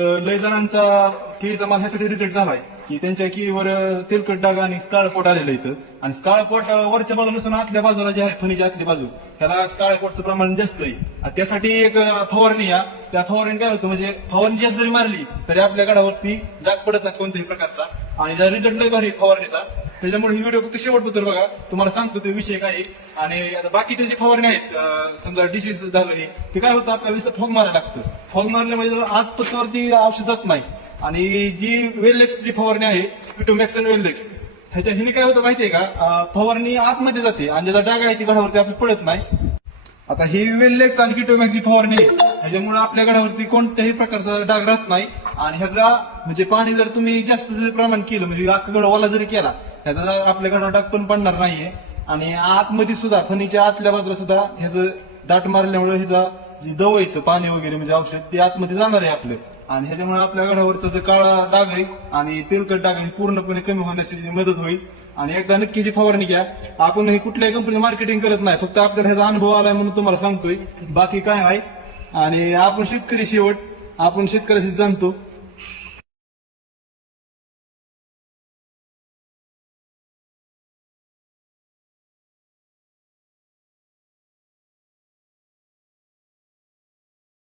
लय जणांचा केळीचा माल ह्यासाठी रिजेक्ट झालाय. की त्यांच्या केळीवर तेलकट डाग आणि स्काळपोट आलेलं इथं. आणि स्काळपोट वरच्या बाजूला नसून आतल्या बाजूला जे आहे फणीच्या आतली बाजू त्याला स्काळपोटचं प्रमाण जास्त आहे. आणि त्यासाठी एक फवारणी या. त्या फवारणी काय होतं म्हणजे फवारणी जास्त जरी मारली तरी आपल्या गडावरती डाग पडत नाही कोणत्याही प्रकारचा. आणि जर रिझल्ट लय भारी फवारणीचा त्याच्यामुळे ही व्हिडिओ फक्त शेवटपत्र बघा तुम्हाला सांगतो ते विषय काय आहे. आणि आता बाकीचे जे फवारणी आहेत अं, समजा डिसीज झालं हे ते काय होतं आपल्याला नुसतं फॉग मारायला लागतं फॉग मारल्यामुळे आतपत्रावरती औषध जात नाही आणि जी वेललेक्स जी फवारणी आहे विटोमॅक्स आणि वेललेक्स ह्याच्या हिने काय होतं माहितीये का अं, फवारणी आतमध्ये जाते आणि ज्याचा डाग आहे ती घडावरती आपली पडत नाही आता ही वेललेक्स आणि किटोमॅक्सची फवारणी आहे. ह्याच्यामुळे आपल्या गडावरती कोणत्याही प्रकारचा डाग राहत नाही. आणि ह्याचा म्हणजे पाणी जर तुम्ही जास्त जर प्रमाण केलं म्हणजे अख्खा गड ओला जरी केला ह्याचा आपल्या गडावर डाग पण पडणार नाहीये. आणि आतमध्ये सुद्धा फणीच्या आतल्या बाजूला सुद्धा ह्याचं दाट मारल्यामुळे ह्याचा जे दव येतं पाणी वगैरे म्हणजे औषध ते आतमध्ये जाणार आहे आपलं. आणि ह्याच्यामुळे आपल्या गडावरचा जो काळा डाग आहे आणि तेलकट डाग आहे पूर्णपणे कमी होण्याची मदत होईल. आणि एकदा नक्की जी फवारणी घ्या. आपण ही कुठल्याही कंपनी मार्केटिंग करत नाही. फक्त आपल्याला ह्याचा अनुभव आलाय म्हणून तुम्हाला सांगतोय. बाकी काय आहे? आणि आपण शेतकरी शेवट आपण शेतकऱ्याशी जाणतो